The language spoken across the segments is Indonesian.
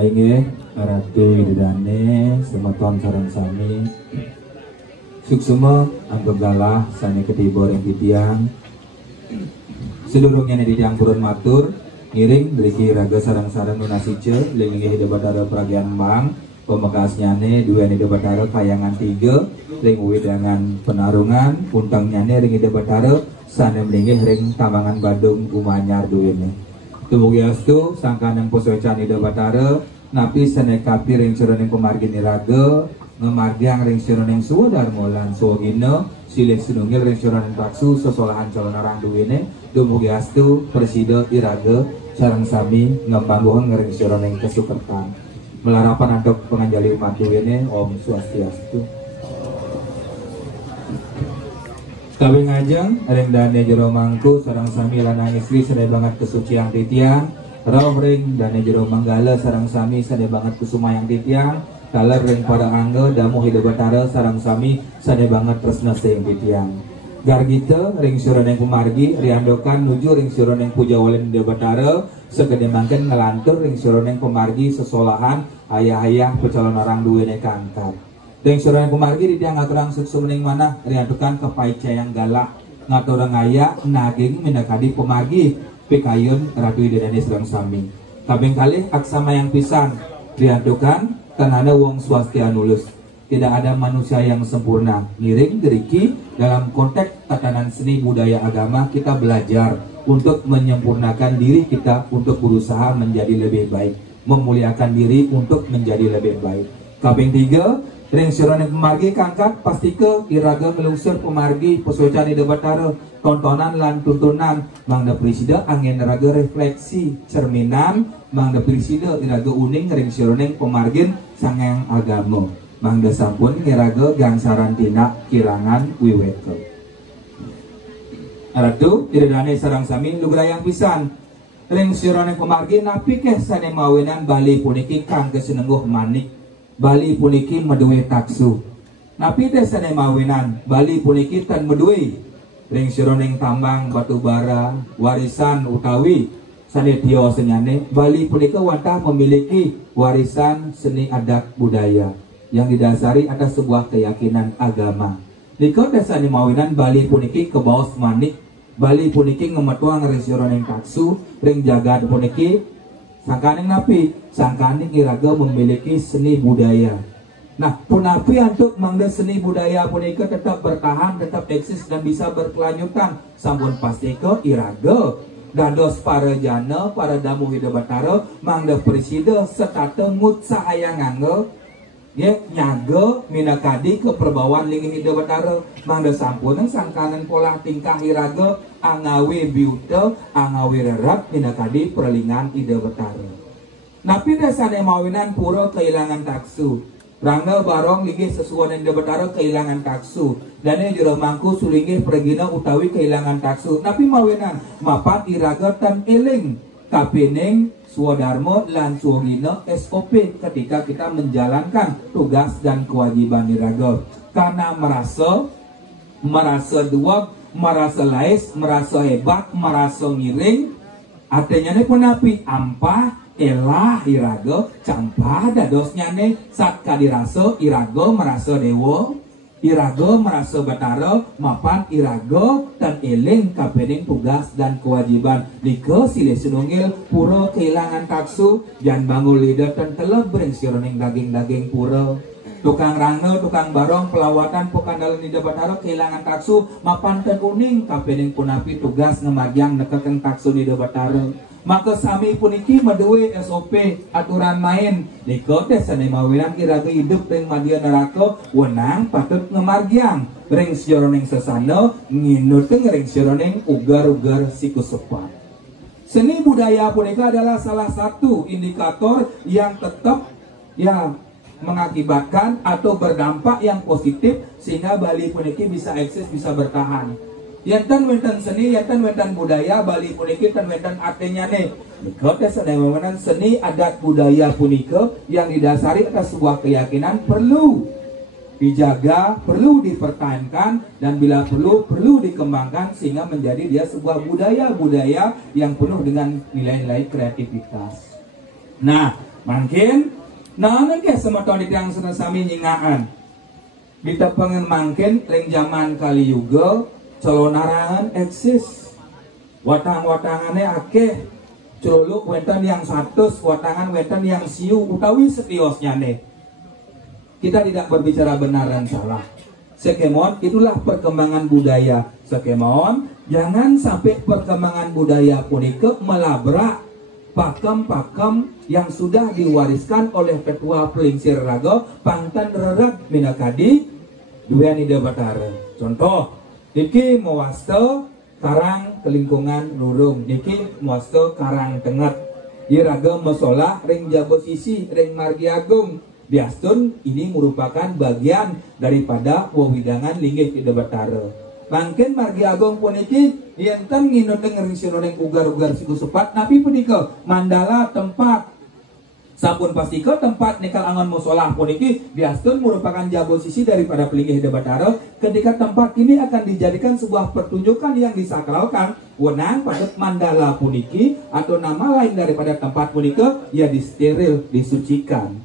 Aing Ratu Idane semeton sareng sami suksema anggegalah sane ketiba ring titiang sedurungnya di tiang purun matur ngiring driki raga sareng-sareng nunasice lingi hidup batara peragian mang pemekasnyane dua hidup batara kayangan 3 ring widangan penarungan puntangnyane ring hidup batara sane melinggih ring tambangan Badung Umanyar duwene tumugi astu sangkanang posocan hidup batara napi sane kapi ring suruning pemargi niraga ngemargiang ring suruning suwadar molan suwagina silih sunungil ring suruning taksu sesolahan calon orang duwene tumugi astu presida iraga sareng sami ngembangguhan ring suruning kesukertan melarapan antuk penganjali umat duwene Om Swastiastu. Kawing ngajeng ring dane jero mangku sareng sami lanang istri sadaya banget kesucian titiang rauh ring dane jero manggala sareng sami sadaya banget kusumayang titiang kaler ring para angga damu hidup batara sareng sami sadaya banget tresna sing titiang gargita ring suroneng kumargi riandokan nuju ring suroneng pujawalen hidup batara segede mangken ngelantur ring suroneng kumargi sesolahan ayah-ayah pecalon orang duwene kangkat Deng surang kumargi di dia ngaturang suksu mening mana riantukan kepaica yang galak ngaturang aya naging minakadi kumargi pikayun Ratu Idane surang sami kabeng kali aksama yang pisan riantukan tanana wong swastia nulus tidak ada manusia yang sempurna ngiring deriki dalam konteks tatanan seni budaya agama kita belajar untuk menyempurnakan diri kita untuk berusaha menjadi lebih baik memuliakan diri untuk menjadi lebih baik kabeng 3 ring suroning pemargi kangkat pasti ke iraga melusur pemargi pesocan di batara tontonan lan tuntunan mangda presida angin raga refleksi cerminan mangda presida iraga uning ring suroning pemargin sangang agama mangda sampun iraga gangsaran tina kirangan wiweke Ratu Idane sarang sami lugrayang pisan ring suroning pemargi napi keh sane mawinan bali puniki kang kesenengguh manik Bali puniki meduwe taksu napi teh sane mawinan Bali puniki tan meduwe ring suroning tambang batubara warisan utawi sane tio senyane Bali punika wantah memiliki warisan seni adat budaya yang didasari atas sebuah keyakinan agama nika teh sane mawinan Bali puniki kebaos manik Bali puniki ngemetuang ring suroning taksu ring jagad puniki sangkaning napi sangkaning iraga memiliki seni budaya nah punapi untuk mangda seni budaya punika tetap bertahan tetap eksis dan bisa berkelanjutan sampun pasti ke iraga dados para jana para damu hidup batara mangda presida sekate ngut sahaya ngangge ya nyaga minakadi ke perbawaan lingi hidup batara mangda sampunang sangkaning pola tingkah iraga angawe biuta angawe rerat minakadi perlingan ide betara Napi dasane mawinan pura kehilangan taksu. Rangga barong ligih sesuai yang debatara kehilangan taksu. Dan yang jero mangku sulingih pergina utawi kehilangan taksu. Napi mawinan mapat iraga tan eling kapening swadharma lan suwagina SOP ketika kita menjalankan tugas dan kewajiban iraga. Karena merasa dua, merasa lais, merasa hebat, merasa ngiring. Artinya nih penapi ampah elah iraga campah dadosnya nih saat kadirasa iraga merasa dewa, iraga merasa batara mapan iraga dan eling kapening tugas dan kewajiban dike silih senungil pura kehilangan taksu jan bangun lidah dan telep berengsironing daging-daging pura. Tukang rangga, tukang barong, pelawatan pukandalan lidah batara kehilangan taksu mapan ten uning kapening punapi tugas ngemagiang nekekeng taksu lidah batara. Maka sami puniki madewe SOP aturan main niko teh sane mawilan iraga hidup ring madya neraka wenang patut ngemargiang ring sejroning sesana nginut ring sejroning ugar-ugar sikusepat. Seni budaya punika adalah salah satu indikator yang tetap mengakibatkan atau berdampak yang positif sehingga Bali puniki bisa eksis, bisa bertahan. Yantan wentan seni, yantan wentan budaya Bali puniki tan wentan artinya nih. Niko teh sanewanan seni adat budaya punika yang didasari atas sebuah keyakinan perlu dijaga, perlu dipertahankan dan bila perlu dikembangkan sehingga menjadi dia sebuah budaya yang penuh dengan nilai-nilai kreativitas. Nah, mungkin nanti semeton yang sami nyingaan. Kita pengen mungkin ring zaman kali juga colonarangan eksis, watang-watangannya akeh, colok wentan yang 100, watangan wentan yang siu utawi setiosnya nih. Kita tidak berbicara benar dan salah. Sekemon itulah perkembangan budaya. Sekemon jangan sampai perkembangan budaya punika melabrak pakem-pakem yang sudah diwariskan oleh ketua Pelingsir Raga Pantan Rerak Minakadi Dua Nida Batara. Contoh niki mewasta karang kelingkungan lurung, niki mewasta karang tengat. Iraga masalah ring jago sisi, ring margi agung. Biastun ini merupakan bagian daripada wewidangan linggih Ida Batara. Mangken margi agung puniki yen nginut ring sironeng ugar-ugar siku sepat napi punika mandala tempat sampun pasti ke tempat nikal angon musolah puniki biastun merupakan jago sisi daripada pelinggih Ida Batara ketika tempat ini akan dijadikan sebuah pertunjukan yang disakralkan wenang pada mandala puniki atau nama lain daripada tempat punika ya disteril, disucikan.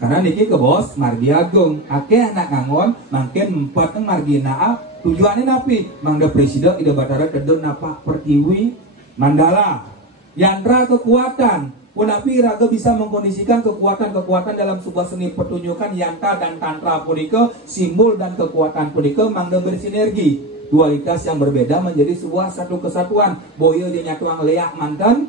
Karena niki ke bos margi agung akeh anak ngangon mangken empat margi naaf tujuannya napi mangda presiden Ida Batara kedon napak pertiwi mandala yandra kekuatan. Punapi raga bisa mengkondisikan kekuatan-kekuatan dalam sebuah seni pertunjukan yanta dan tantra punika, simbol dan kekuatan punika mangda bersinergi. Dualitas yang berbeda menjadi sebuah satu kesatuan. Boyo dia nyatuang leak mantan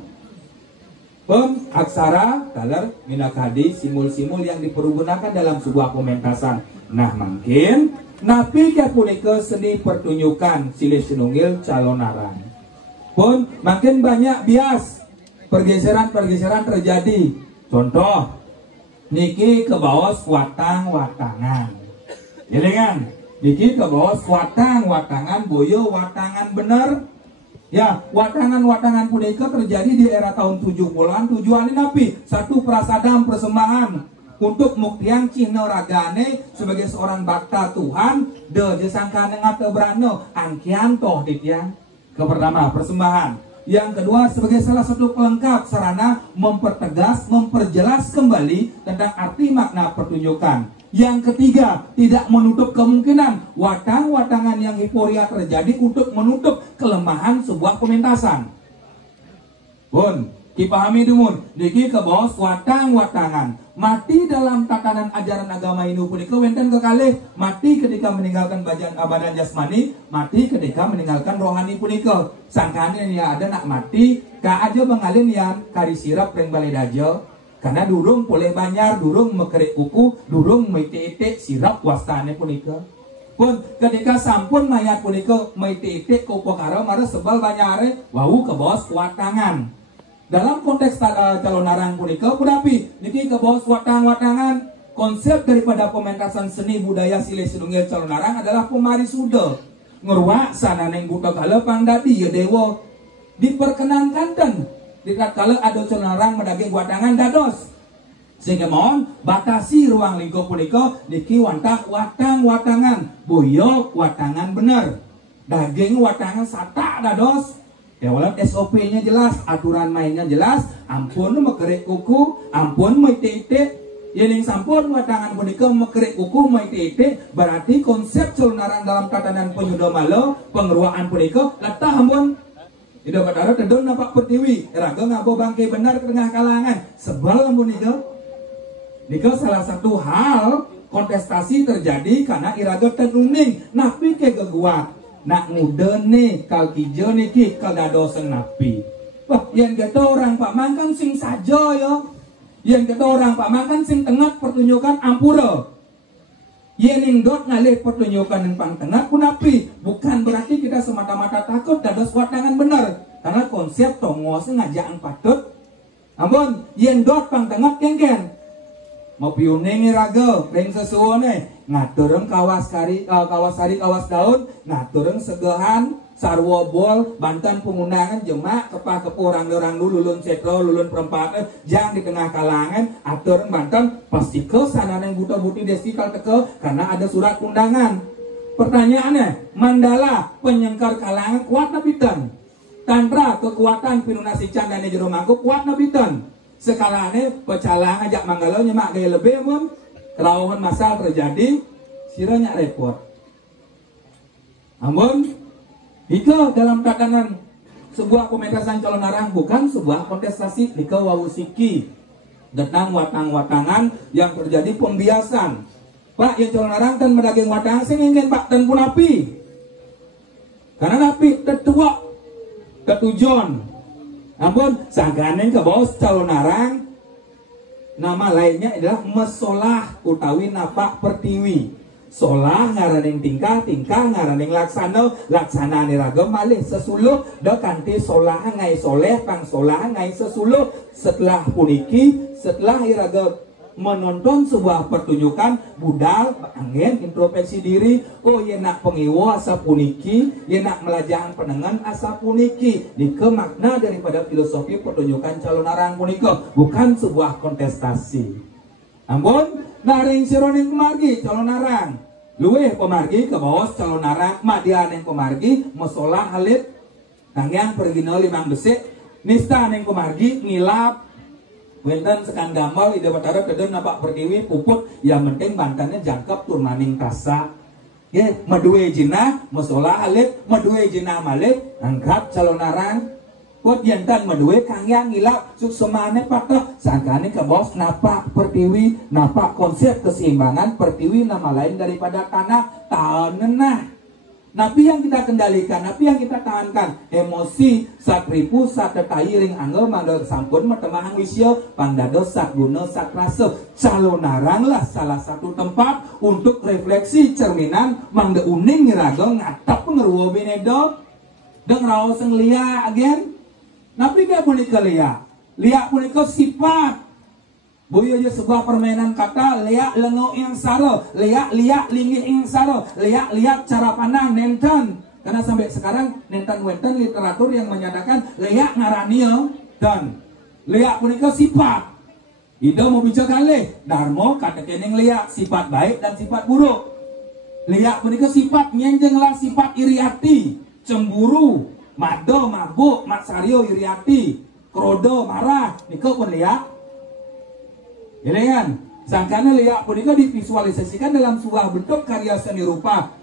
pem aksara taler minakadi simul-simul yang dipergunakan dalam sebuah pementasan. Nah mungkin napi ka punika seni pertunjukan silih senunggil calonaran. Pun makin banyak bias pergeseran terjadi. Contoh, niki ke bawah watang-watangan. Jadi kan, niki ke bawah watang-watangan, boyo watangan bener. Ya, watangan-watangan punika terjadi di era tahun 70-an. Tujuannya napi, satu prasadam persembahan untuk muktiang cihna ragane sebagai seorang bakta Tuhan. De jesangka nengat berano angkian toh ditiang. Pertama, persembahan. Yang kedua sebagai salah satu pelengkap sarana mempertegas, memperjelas kembali tentang arti makna pertunjukan. Yang ketiga, tidak menutup kemungkinan watang-watangan yang hiporia terjadi untuk menutup kelemahan sebuah pementasan. Bun, kipahami dumun, niki ke bawah watang-watangan. Mati dalam tatanan ajaran agama Hindu punika wenten kekalih mati ketika meninggalkan badan jasmani, mati ketika meninggalkan rohani punika. Sangkane ya ada nak mati ka aja mengalin yang kari sirap ring balai dajo karena durung boleh banyar, durung mekerik kuku, durung meite-ite sirap wastane punika. Pun ketika sampun mayat punika meite-ite ku perkara mare sebal banyare wau ke bos watangan. dalam konteks calon narang punika kudapi niki ke bos watang-watangan konsep daripada pementasan seni budaya silih sinunggil calon narang adalah pemari suda ngerwa sana neng buta kala pangdadi ya dewa diperkenankan dan dikat kala ada calon narang medaging watangan dados sehingga mohon batasi ruang lingkup punika niki wantah watang-watangan buyok watangan bener daging watangan sata dados ya walau SOP-nya jelas, aturan mainnya jelas, ampun mekerik kuku, ampun meite-ite, yang sampun watangan punika mekerik kuku meite-ite, berarti konsep calon-narang dalam tatanan penyuda malo, pengeruaan punika, letah ampun. Tidak berdarah tedon nampak pertiwi, raga ngabo bangkai benar ke tengah kalangan, sebal ampun nika salah satu hal kontestasi terjadi karena iraga tenuning, napi ke geguat. Nak muda nih kal kijo niki kal dadoseng napi. Wah, yang kata orang Pak Mangkan sing saja ya. Yang kata orang Pak Mangkan sing tengah pertunjukan ampura. Yang dot ngalih pertunjukan yang pang tengah pun napi. Bukan berarti kita semata-mata takut dados watangan benar. Karena konsep tongos ngajak patut. Ampun, yang dot pang tengah kengken. Mau piuning raga, ring sesuone ngatureng kawas daun, ngatureng segehan, sarwo bol, bantan pengundangan jemak kepah kepurang dorang dulu lulun setro, lulun perempat, jang di tengah kalangan, atureng bantan pasti ke sana neng buta buti desikal teke karena ada surat undangan. Pertanyaannya, mandala penyengkar kalangan kuat nabitan, tantra kekuatan pinunasi candane jero mangkuk kuat nabitan. Sekalane pecalang ajak manggalo nyemak gaya lebih mun kerauhan masal terjadi siranya repot. Namun itu dalam tatanan sebuah pementasan calon narang bukan sebuah kontestasi nika wawusiki tentang watang-watangan yang terjadi pembiasan. Pak yang calon narang dan medaging watang sing ingin Pak dan punapi karena napi tetua ketujuan. Ampun, sangganen ke bos calon narang nama lainnya adalah mesolah utawi napak pertiwi. Solah ngaraning tingkah ngaraning laksana niraga malih sesuluh do kanthi solah ngai soleh pang solah ngai sesuluh. Setelah puniki setelah iraga menonton sebuah pertunjukan budal angin introspeksi diri oh ye nak pengiwo asa puniki ye nak melajang penengan asa puniki nika makna daripada filosofi pertunjukan calon narang punika bukan sebuah kontestasi. Ampun naring sironing pemargi calon narang luweh pemargi ke bawah calon narang madian yang pemargi mesolah halit tangyang pergino limang besik nista yang pemargi ngilap wenten sekan gamal ide batara kedon napak pertiwi puput yang penting bantannya jangkep turnaning tasa ya medue jina mesolah alit medue jina malik angkat calon narang pot yentan medue kangyang ngilap suksemane patah sangkane ke bos napak pertiwi napak konsep keseimbangan pertiwi nama lain daripada tanah tanah. Napi yang kita kendalikan, napi yang kita tahankan emosi saat ripu saat tetai ring anggo mandor sampun metemahang wisyo pandados sak guna sak rasa calon narang lah salah satu tempat untuk refleksi cerminan mangde uning ngirago ngatap pengeruwo binedo deng raoseng lia agen napi kayak punika lia punika sifat boyo aja sebuah permainan kata leak lengo ing saro, leak linggih ing saro, leak cara pandang nenten. Karena sampai sekarang nenten wenten literatur yang menyatakan leak ngaranio dan leak punika sifat. Ida mau bicara leh, darmo kata kening leak sifat baik dan sifat buruk. Leak punika sifat nyenjenglah sifat iriati, cemburu, mado, mabuk, maksario iriati, krodo, marah, niko pun leak. Ya kan? Sangkana liak punika divisualisasikan dalam sebuah bentuk karya seni rupa.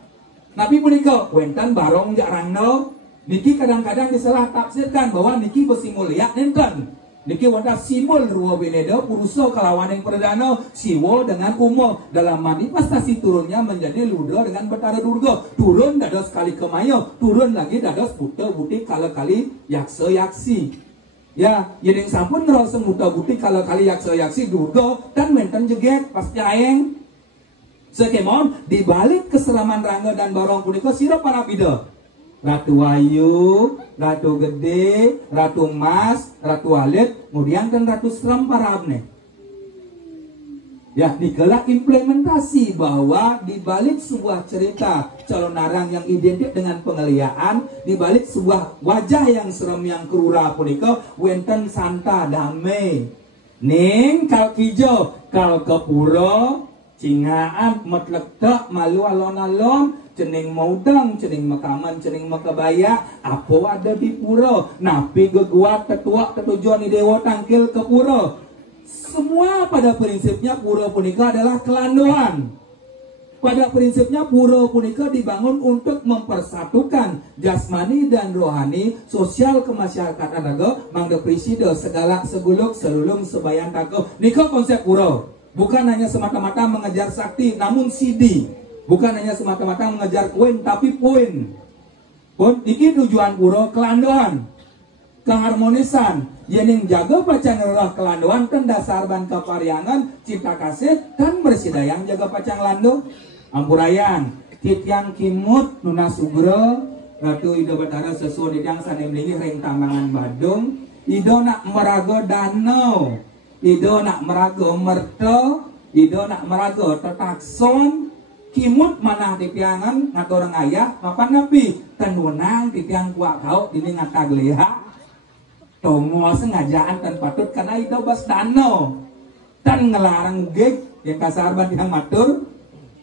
Nabi punika wentan barong jarangno niki kadang-kadang disalah tafsirkan bahwa niki besimul liak nenten. Niki wanda simbol ruwa benedo puruso kalawan yang perdana siwo dengan umo dalam manifestasi turunnya menjadi ludro dengan betara durga turun dados kali kemayo turun lagi dados buta buti kali yaksa yaksi. Ya, jadi sampun ngerasa muta buti kalau kali yaksa-yaksi durga dan menten jeget pas jaeng. Sekemon dibalik keseraman rangga dan barong punika sira para pida. Ratu Ayu, Ratu Gede, Ratu Mas, Ratu Alit, kemudian kan Ratu Seram Parab nih. Ya, dikelah implementasi bahwa di balik sebuah cerita calon narang yang identik dengan pengeliaan, di balik sebuah wajah yang serem yang kerura punika wenten santa damai. Ning kal kijo, kal kepuro, cingaan metlektek malu alon-alon, cening maudang, cening makaman, cening makabaya, apa ada di pura. Napi geguat tetua ketujuan di dewa tangkil ke pura. Semua pada prinsipnya pura punika adalah kelandoan. Pada prinsipnya pura punika dibangun untuk mempersatukan jasmani dan rohani, sosial kemasyarakatan naga, mangda presida segala seguluk selulung sebayan tako. Nika konsep pura. Bukan hanya semata-mata mengejar sakti, namun sidi. Bukan hanya semata-mata mengejar koin, tapi poin. Pun iki tujuan pura kelandoan, keharmonisan. Yening jaga pacang roh kelandoan kan dasar ban kapariangan cinta kasih kan bersidayang jaga pacang lando. Ampurayan Tityang Kimut Nuna Sugro Ratu Ido Batara sesuai yang sanemlingi ring tambangan Badung. Ido nak merago danau, Ido nak merago merto, Ido nak merago tetakson. Kimut manah di tiangan ngaturang ayah mapan napi tenunang di tiang kuak kau ini ngatagliha tomo sengajaan dan patut karena itu bas danau dan ngelarang gig yang kasar yang matur,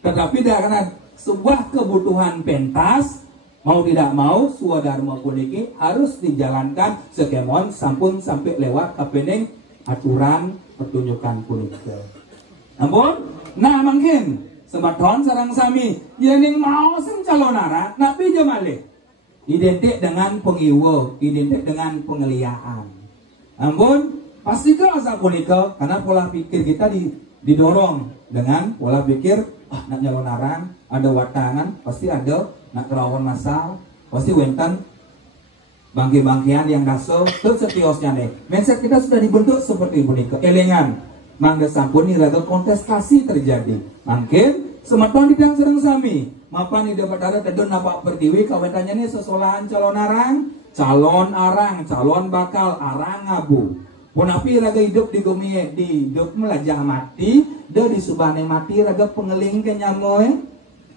tetapi karena sebuah kebutuhan pentas mau tidak mau swadharma puniki harus dijalankan sekemon sampun sampai lewat kepening aturan pertunjukan punika. Namun, nah mungkin sebaton sarang sami yening mau sing calonara napi jemale identik dengan pengiwo, identik dengan pengeliaan. Namun pastikan asal punika karena pola pikir kita didorong dengan pola pikir nak nyalonarang ada watangan pasti ada nak kerawan masal pasti wenten bangki-bangkian yang daso terus setiosnya nih. Mindset kita sudah dibentuk seperti punika. Elengan mangga sampun iraga kontestasi terjadi. Mungkin semeton di yang sedang sami mapan di dapat ada tedon napa pertiwi kawetannya nih sesolahan calon arang, calon bakal arang ngabu. Punapi raga hidup di gomie di hidup melajah mati, de di subane mati raga pengeling ke nyamoe.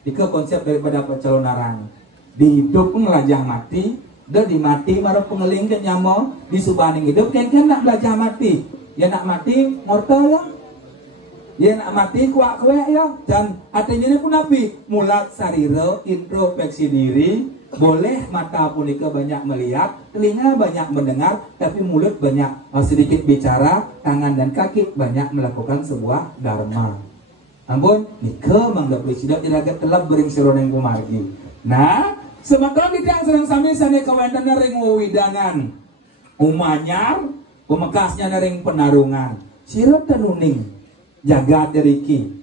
Ika konsep daripada calon arang. Di hidup melajah mati, de di mati mara pengeling ke nyamo, di subane hidup kan nak belajar mati. Ya nak mati mortal ya. Ya nak mati kuak kuek ya. Dan artinya ini pun nabi mulat sariro introspeksi diri. Boleh mata punika banyak melihat, telinga banyak mendengar, tapi mulut banyak sedikit bicara, tangan dan kaki banyak melakukan sebuah dharma. Ampun nika mangga presida ilaga telap bering seroneng kumargi. Nah semakam kita sedang sami sane kawentan ring widangan umanyar pemekasnya ring penarungan sirot tenuning jaga deriki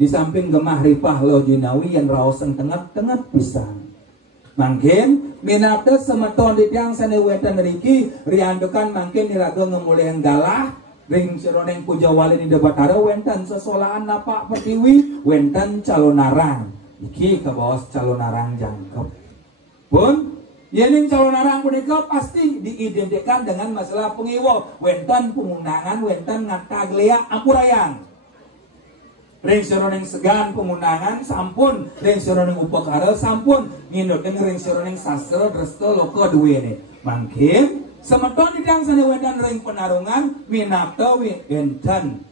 di samping gemah ripah lo jinawi yang raosan tengah-tengah pisang. Mungkin minatnya semeton di tiang sana wetan deriki riandukan mungkin niraga ngemulai galah ring seroneng puja wali di debatara wenten sesolahan napa pertiwi wenten calonarang iki ke bawah calonarang jangkep pun yening calonarang punika pasti diidentikan dengan masalah pengiwo wenten pengundangan wenten ngataglea ampurayang ring seroneng segan pengundangan sampun ring seroneng upakara sampun ngindoken ring seroneng sastra dresta loko duwene mungkin semeton di tiang sana wenten ring penarungan winapta wenten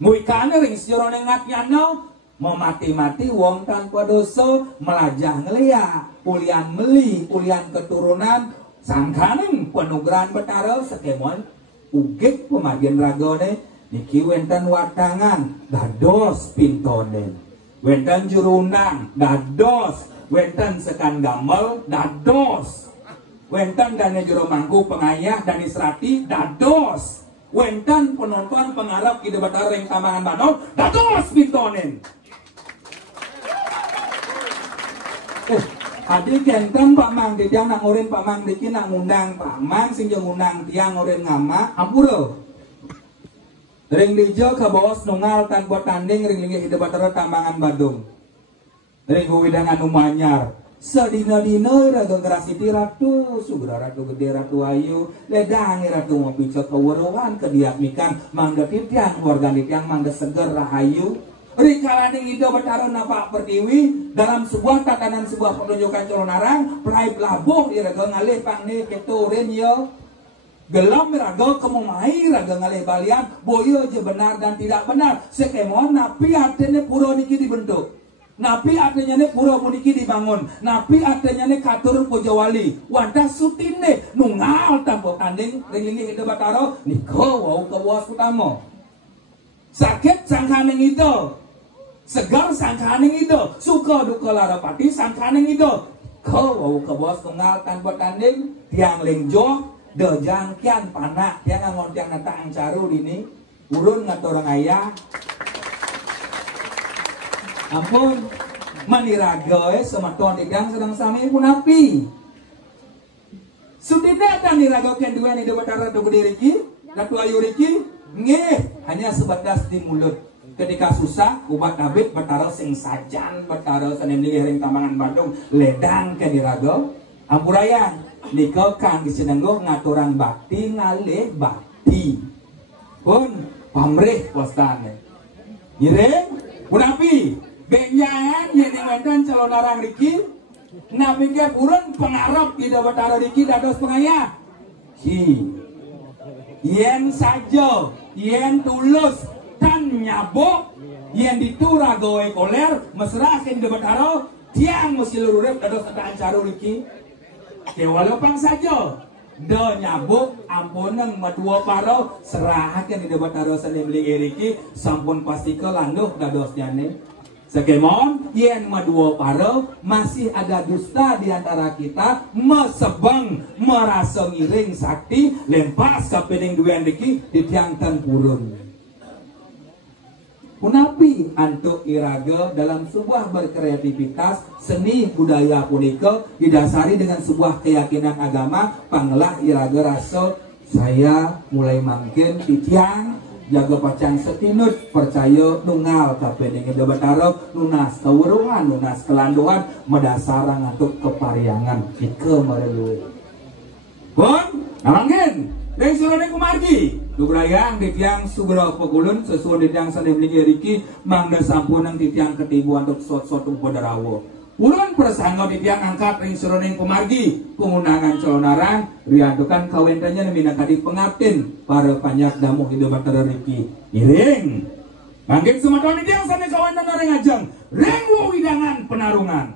muikane ring seroneng ngatnyano mau mati-mati wong tanpa dosa melajah ngelia pulian meli pulian keturunan sangkaning penugrahan betara sekemon ugik pemadian ragone niki wenten watangan dados pintone wenten jurunang dados wenten sekan gamel dados wenten dana jero mangku pengayah dan israti dados wenten penonton pengarap ide betara ring tambangan badol dados pintonen. Adik kenteng Pak Mang di tiang nak ngurin Pak Mang diki nak ngundang Pak Mang sing jeung ngundang tiang ngurin ngama ampura. Ring dijo ke bawah nungal tanpa tanding ring linggih hidup batara tambangan Badung. Ring widangan umanyar Sedina-dina raga ngerasiti ratu, sugra ratu gede ratu ayu, ledangi ratu ngopi keweruan kediakmikan, mangga titiang warga titiang mangga seger rahayu. Rikalaning itu bertaruh napa pertiwi dalam sebuah tatanan sebuah penunjukan colonarang, pelai pelabuh iraga ngalih pangni keturin yo. Gelam raga kemumai raga ngalih balian, boyo je benar dan tidak benar. Sekemon napi artinya pura niki dibentuk. Napi artinya ne pura puniki dibangun. Napi artinya ne katur pojawali. Wanda sutine nungal tanpa tanding ringlingi itu bataro niko wau kebuas utama. Sakit sangkaning itu, segar sangkaning itu, suka duka larapati sangkaning itu. Kau wau kebuas tunggal tanpa tanding tiang lengjo dejang kian panak tiang ngon tiang nata angcaru dini urun ngaturang ayah. Ampun maniraga sematon didang sedang sami pun api. Sudina kan niraga ken dua ni dewa darah tu diriki, datu ayu riki, nggih hanya sebatas di mulut. Ketika susah ubat nabit batara sing sajan batara sanem ni ring tamangan Bandung ledang ken niraga. Ampurayang nika kang disenenggo ngaturang bakti ngalih bakti. Pun pamrih wastane. Ireng pun api. Benjangan yang dimainkan calon narang riki nabi ke purun pengarap tidak bertaruh riki dados pengayah yen saja yen tulus tan nyabok yen ditura gawe koler mesra sing bertaruh tiang mesti lururep dados tak ancaru riki walaupun saja do nyabuk ampuneng madua paro serahaken di bertaruh sanem li riki sampun pasti ke landuh dados jane. Sekemon, yen madua paro masih ada dusta di antara kita, mesebeng merasa ngiring sakti, lempas ke pening duan diki ditiangkan purun. Punapi antuk iraga dalam sebuah berkreativitas seni budaya punika didasari dengan sebuah keyakinan agama pangelah iraga rasa saya mulai mangkin titiang jaga pacan setinut percaya nungal kapening ida batarok nunas kawuruhan nunas kelanduan medasarang untuk kepariangan ike merelu pun namangin dari surane kumargi lubrayang di tiang sugro pegulun sesuai di tiang sanemling riki mangda sampun ang di tiang ketibuan untuk sot-sot podarawo ulun persangga di tiang angkat ring surane kumargi pengundangan colonarang riadukan kawentanya minakadi pengabtin para panyak damu hidup batara riki iring manggil sumatoni tiang sana kawentan orang ajeng ringwu widangan penarungan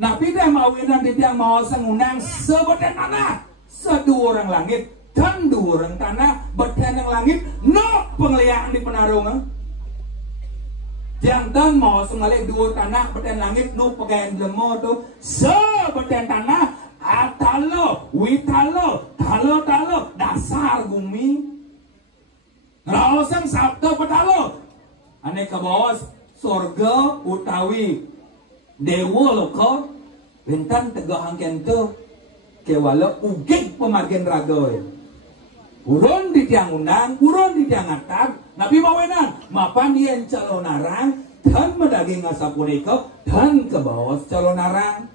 nah pida mau widan di tiang mau sengundang sebeten tanah sedua orang langit dan dua orang tanah betenang langit no pengliaan di penarungan jantan mau sengalih dua tanah beten langit no pegawai lemo tu sebeten tanah atalo witalo talo dasar bumi raosan sabda petalo aneka bos surga utawi dewa loko rentan tegah angken tu kewala ugik pemargen raga urun di tiang undang urun di tiang atas nabi mawenan mapan yen calon narang dan medaging asapunika dan ke bawah calon narang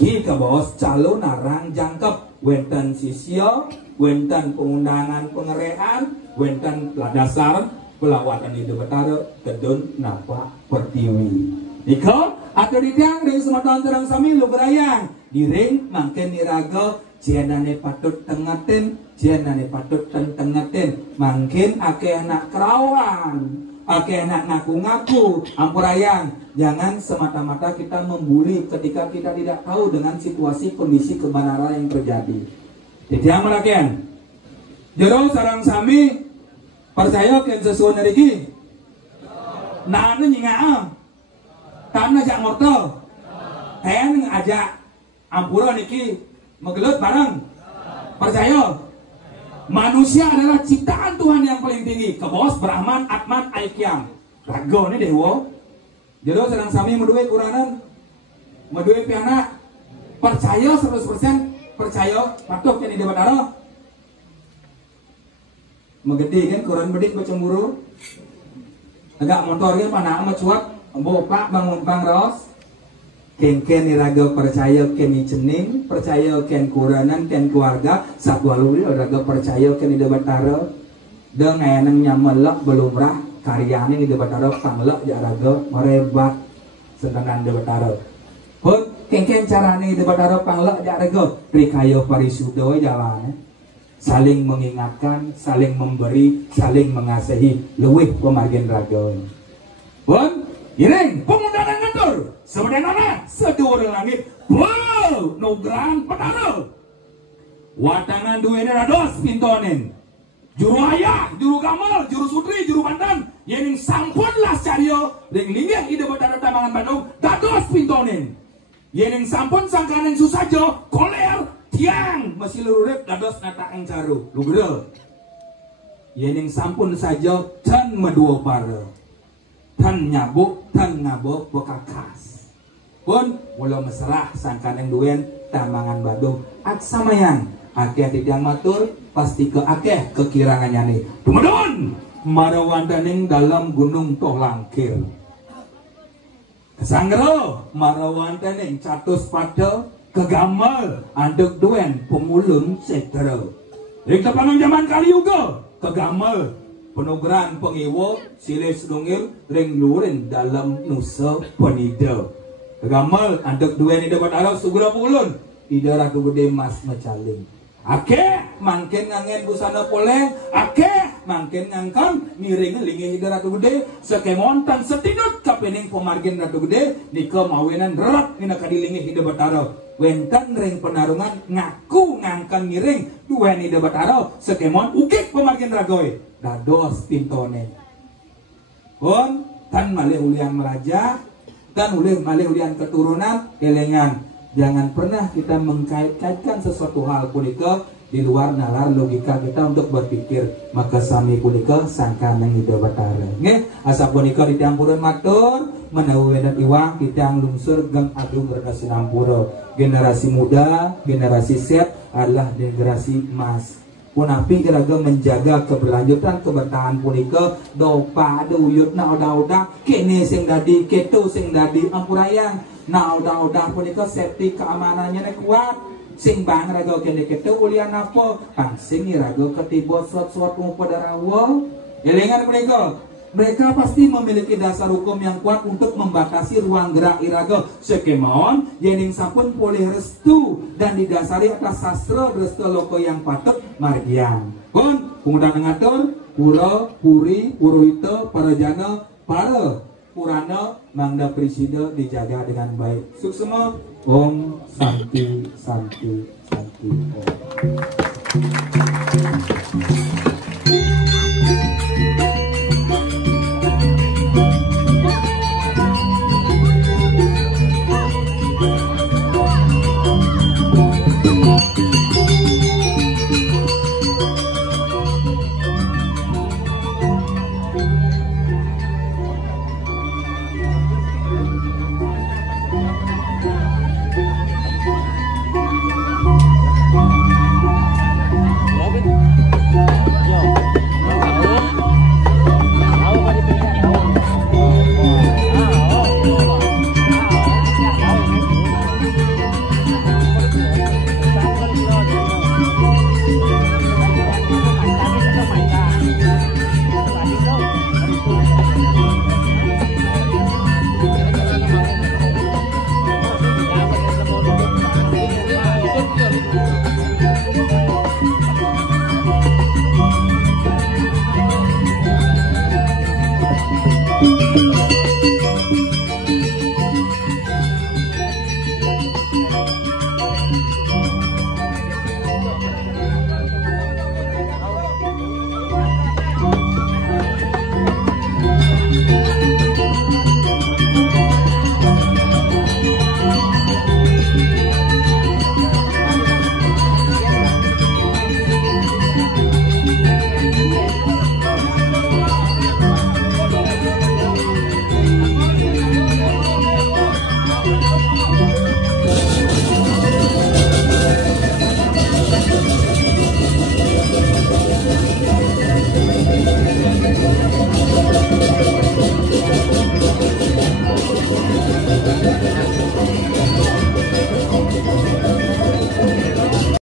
ki ke bawah calon narang jangkep wenten sisya wenten pengundangan pengerehan wenten ladasar pelawatan itu betara kedun napa pertiwi nika atau di tiang ring sematan terang sami lu berayang di ring makin diraga jenane patut tengatin jenane patut tengatin makin ake anak kerawan ake anak ngaku-ngaku ampurayang jangan semata-mata kita membuli ketika kita tidak tahu dengan situasi kondisi kebenaran yang terjadi jadi yang merakian jero sarang sami percaya ken sesuatu niki nana nyingaam tanah jak morto ten ajak ampura niki megelut bareng percaya manusia adalah ciptaan Tuhan yang paling tinggi kebos Brahman Atman Aikyam rago ini dewa jadi sedang sami meduwe kuranan meduwe pianak percaya 100% percaya patuh yang di bandara megede kan kuran bedik bercemburu agak motornya panah sama cuak bapak bangun bang ros ken iraga percaya ken cening, percaya ken kuranan, ken keluarga, satwaluri iraga percaya ken ida batara, dengan nyamelak belumrah karyane ida batara panglek jaraga merebat sedangkan ida batara. Pun ken carane ida batara panglek jaraga rikayo parisudo jalan, saling mengingatkan, saling memberi, saling mengasihi, luwih pemargin raga. Pun iring pemuda dan ngatur sebenarnya sedulur langit wow nugrang petara watangan duene rados pintonen juru ayah, juru gamal, juru sutri, juru bandan yening sampun lah caryo ring linggih ide betara tamangan Bandung dados pintonen yening sampun sangkanen susajo koler tiang masih lururip dados nata eng caru lugre yening sampun saja can medua para tan nyabuk, tan ngabuk, bekakas. Pun mula mesrah sangkan yang duen tamangan Bandung. Aksamayan, akeh tidak matur pasti ke akeh kekirangannya nih. Tumedon, marawandaning dalam gunung toh langkir. Kesanggero, marawandaning catus pada kegamal andek duen pemulun setera. Ring tepanang zaman kali juga kegamal. Penugran pengiwo silis dungil ring lurin dalam nusa penida. Kegamal andek dua ni dapat arah segera pulun ida ratu gede mas mecaling. Akeh mangken ngangen busana poleng, akeh mangken ngangkang miring lingi ida ratu gede sekemon tan setidut kapening pemargin ratu gede nika mawenan rat ina kadilingi ida batara. Wenten ring penarungan ngaku ngangkang miring dua ni ida batara sekemon ukik pemargin ragoy. Dados pintone pun tan malih ulian meraja dan malih ulian keturunan elengan jangan pernah kita mengkait-kaitkan sesuatu hal punika di luar nalar logika kita untuk berpikir maka sami punika sangka nang ida batara nggih asa punika ditampureun matur menawi wedat iwang kita lungsur geng agung generasi nampura generasi muda generasi set adalah generasi emas punapi kira-kira menjaga keberlanjutan kebertahan punika dopa duyut na oda-oda kene sing dadi ketu sing dadi ampurayang na oda-oda punika safety keamanannya kuat sing bang raga kene ketu ulian apa pangsing raga ketiba suat-suat pada rawa elingan mereka pasti memiliki dasar hukum yang kuat untuk membatasi ruang gerak iraga sekemawon yening sampun polih restu dan didasari atas sastra restu loko yang patut margian pun pengundang ngatur pura puri puruhita para jana para purana mangda presida dijaga dengan baik suksema om santi santi santi